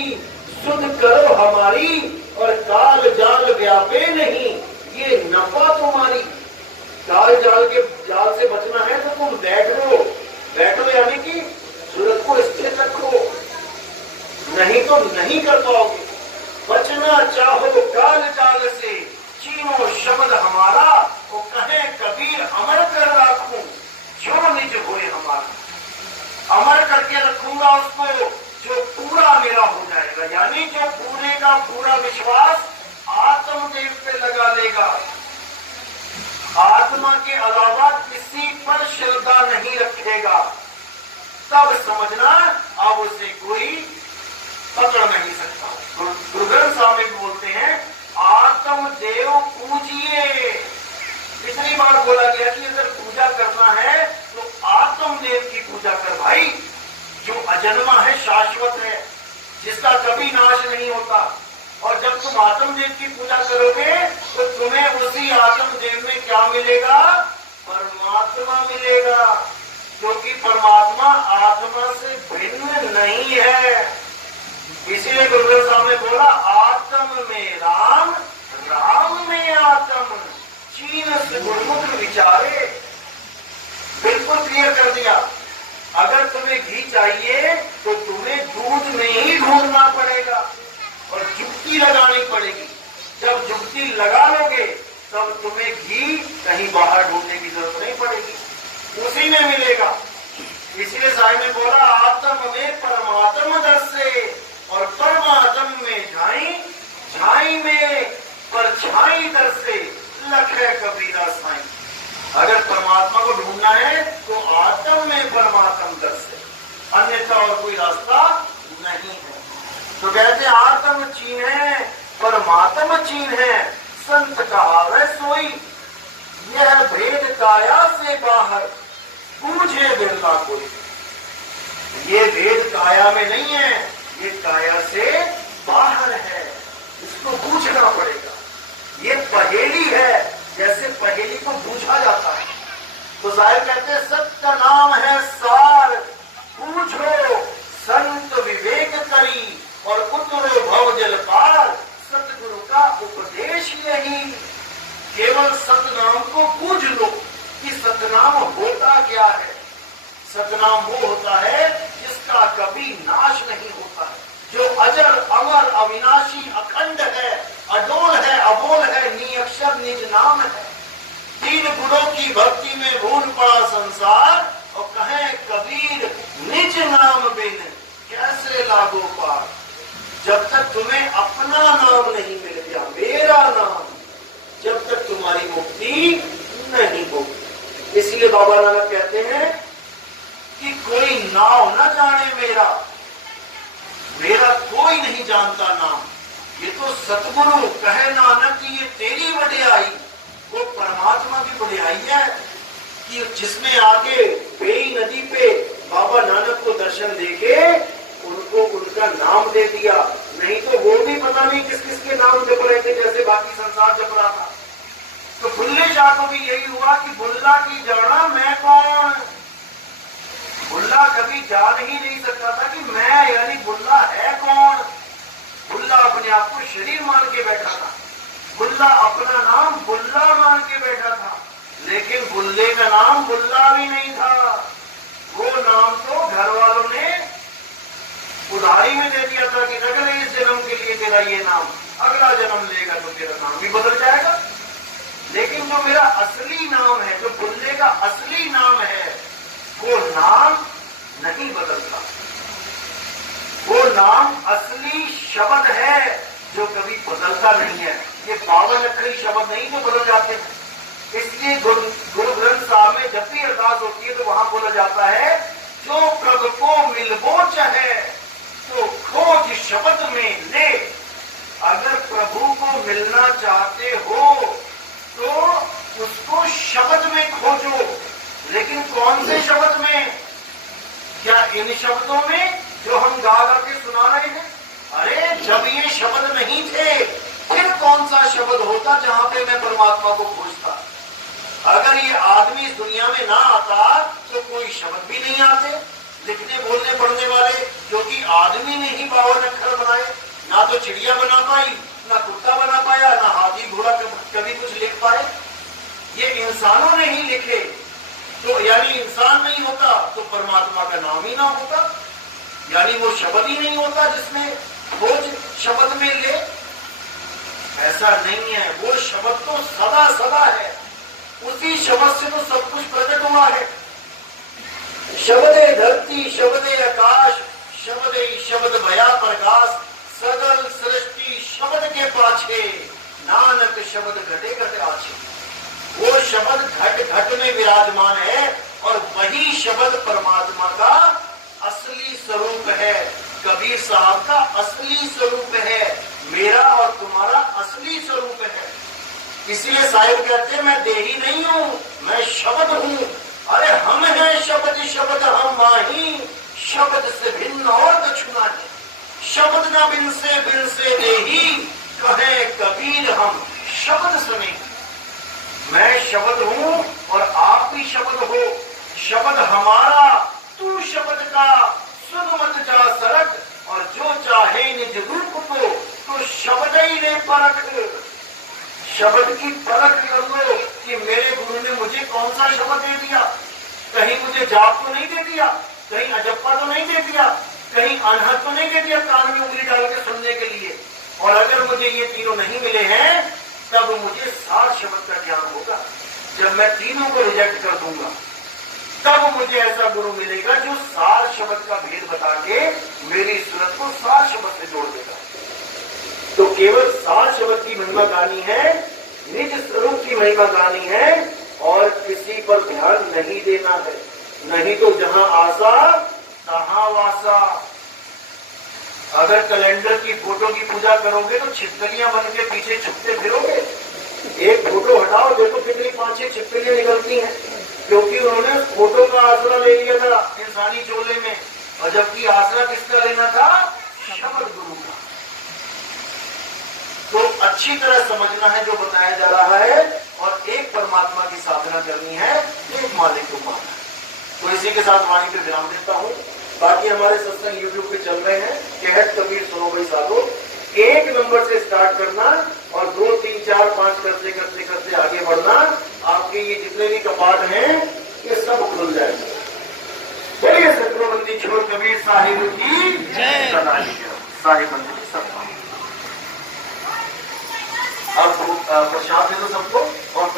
की सुध करो हमारी, और काल जाल व्यापे नहीं ये नफा तुम्हारी। काल जाल से बचना है तो तुम बैठो यानी कि सूरत को स्थिर रखो, नहीं तो नहीं कर पाओगे। बचना चाहो काल जाल से, चीनो शब्द हमारा, वो कहे कबीर अमर कर रखूं जो निज होए हमारा। अमर करके रखूंगा उसको जो पूरा मेरा हो जाएगा, यानी जो पूरे का पूरा विश्वास आत्मदेव पे लगा लेगा, आत्मा के अलावा किसी पर श्रद्धा नहीं रखेगा, तब समझना अब उसे कोई पकड़ नहीं सकता। गुरु ग्रंथ साहब में बोलते हैं आत्मदेव पूजिए। इतनी बार बोला गया कि अगर पूजा करना है तो आत्मदेव की पूजा कर भाई, जो अजन्मा है, शाश्वत है, जिसका कभी नाश नहीं होता। और जब तुम आत्मदेव की पूजा करोगे तो तुम्हें उसी आत्मदेव में क्या मिलेगा? परमात्मा मिलेगा, क्योंकि परमात्मा आत्मा से भिन्न नहीं है। इसीलिए गुरु साहब ने बोला आत्म में राम, राम में आत्म, चीन से गुरुमुख विचारे। बिल्कुल क्लियर कर दिया। अगर तुम्हें घी चाहिए तो तुम्हें दूध में ही ढूंढना पड़ेगा और जुक्ति लगानी पड़ेगी। जब जुक्ति लगा लोगे तब तुम्हें घी कहीं बाहर ढूंढने की जरूरत नहीं पड़ेगी, उसी में मिलेगा। इसलिए साहब ने बोला आत्म में परमात्म दर्श से, और परमात्म में झाई में परछाई दर से लख है कबीरा साईं। अगर परमात्मा को ढूंढना है तो आत्म में परमात्म दर से, अन्यथा और कोई रास्ता नहीं है। तो कहते आत्म चीन है, परमात्म चीन है, संत कहावे सोई, यह भेद काया से बाहर पूछे बिरला कोई। ये भेद काया में नहीं है, ये काया से बाहर है, इसको पूछना पड़ेगा। ये पहेली है, जैसे पहेली को पूछा जाता है। तो जाहिर कहते हैं सत्य नाम है सार, पूछो संत विवेक करी, और उतरो भव जल पार, सतगुरु का उपदेश यही। केवल सतनाम को पूछ लो कि सतनाम होता क्या है। सतनाम वो होता है जिसका कभी नाश नहीं होता है, जो अजर अमर अविनाशी अखंड है, अडोल है, अबोल है, निअक्षर निज नाम है। तीन गुणों की भक्ति में भूल पड़ा संसार, और कहे कबीर निज नाम बिन कैसे लागो पार। जब तक तुम्हें अपना नाम नहीं मिल गया, मेरा नाम, जब तक तुम्हारी मुक्ति नहीं होगी। इसलिए बाबा नानक कहते हैं कि कोई नाम न जाने मेरा, मेरा कोई नहीं जानता नाम। ये तो सतगुरु कहे नानक कि ये तेरी बढ़ियाई, वो परमात्मा की बढ़ियाई है कि जिसमें आके बेई नदी पे बाबा नानक को दर्शन देके उनको उनका नाम दे दिया। नहीं तो वो भी पता नहीं किस किस के नाम जप रहे थे, जैसे बाकी संसार जप रहा था। तो बुल्ले शाह को भी यही हुआ कि बुल्ला की जाना मैं कौन। बुल्ला कभी जान ही नहीं सकता था कि मैं यानी बुल्ला है कौन। बुल्ला अपने आप को शरीर मान के बैठा था, बुल्ला अपना नाम बुल्ला मान के बैठा था, लेकिन बुल्ले का नाम बुल्ला भी नहीं था। वो नाम तो घर वालों ने उधारी में दे दिया था कि अगले इस जन्म के लिए तेरा ये नाम, अगला जन्म लेगा तो तेरा नाम भी बदल जाएगा। लेकिन जो मेरा असली नाम है, जो बुल्ले का असली नाम है, वो नाम नहीं बदलता। वो नाम असली शब्द है जो कभी बदलता नहीं है। ये 52 अक्षरी शब्द नहीं जो बदल जाते हैं। इसलिए गुरु ग्रंथ साहब में जब भी अरदास होती है तो वहां बोला जाता है जो प्रभु को मिलबो चाहे तो खोज शब्द में ले। अगर प्रभु को मिलना चाहते हो तो उसको शब्द में खोजो, लेकिन कौन से शब्द में? क्या इन शब्दों में जो हम गा गा के सुना रहे हैं? अरे जब ये शब्द नहीं थे फिर कौन सा शब्द होता जहां पे मैं परमात्मा को खोजता? अगर ये आदमी इस दुनिया में ना आता तो कोई शब्द भी नहीं आते। लिखने बोलने पढ़ने वाले जो कि आदमी ने ही 52 अक्षर बनाए तो चिड़िया बना पाई, ना कुत्ता बना पाया, ना हाथी घोड़ा कभी कुछ लिख पाए। ये इंसानों ने ही लिखे, तो यानी इंसान नहीं होता तो परमात्मा का नाम ही ना होता, यानी वो शब्द ही नहीं होता जिसमें खोज शब्द में ले। ऐसा नहीं है, वो शब्द तो सदा सदा है, उसी शब्द से तो सब कुछ प्रकट हुआ है। शब्दे धरती शब्दे आकाश शब्दे शब्द भया प्रकाश, सगल सृष्टि शब्द के पाछे, नानक शब्द घटे घटे आछे। वो शब्द घट घट में विराजमान है और वही शब्द परमात्मा का असली स्वरूप है, कबीर साहब का असली स्वरूप है, मेरा और तुम्हारा असली स्वरूप है। इसीलिए साहिब कहते हैं मैं देही नहीं हूं, मैं शब्द हूं। अरे हम हैं शब्द, शब्द हम माही, शब्द से भिन्न और कछु नहीं। शब्द न बिन से देही, कहे कबीर हम शब्द सुने। मैं शब्द हूं और आप भी शब्द हो, शब्द हमारा तू शब्द का, सुन मत जा सरक, और जो चाहे निज रूप को तो शब्द ही ने परख। शब्द की परख कर लो कि मेरे गुरु ने मुझे कौन सा शब्द दे दिया, कहीं मुझे जाप तो नहीं दे दिया, कहीं अजप्पा तो नहीं दे दिया, कहीं अनहद तो नहीं दे दिया कान में उंगली डाल के सुनने के लिए। और अगर मुझे ये तीनों नहीं मिले हैं तब मुझे सार शब्द का ज्ञान होगा। जब मैं तीनों को रिजेक्ट कर दूंगा तब मुझे ऐसा गुरु मिलेगा जो सार शब्द का भेद बता के मेरी सूरत को सार शब्द से जोड़ देगा। तो केवल सार शब्द की महिमा गानी है, निज स्वरूप की महिमा गानी है, और किसी पर ध्यान नहीं देना है। नहीं तो जहां आशा तहां वासा। अगर कैलेंडर की फोटो की पूजा करोगे तो छिपकलियां बन के पीछे छुपते फिरोगे। एक फोटो हटाओ, देखो कितनी 5-6 छिपकलियां निकलती हैं, क्योंकि उन्होंने फोटो का आसरा ले लिया था इंसानी चोले में, और जबकि आसरा किसका लेना था? शब्द गुरु का। तो अच्छी तरह समझना है जो बताया जा रहा है, और एक परमात्मा की साधना करनी है, एक मालिक को मानना है। तो इसी के साथ वाणी पे विराम देता हूँ। बाकी हमारे सत्संग यूट्यूब पे चल रहे हैं, कहत कबीर सुनो भाई साधो। 1 नंबर से स्टार्ट करना और 2, 3, 4, 5 करते करते करते आगे बढ़ना। आपके ये जितने भी कपाट हैं ये सब खुल जाएंगे। बोलिए सत्रबंदी छोड़ कबीर साहिब की जय। साहिब मंदिर सब अब प्रसाद दे दो सबको, और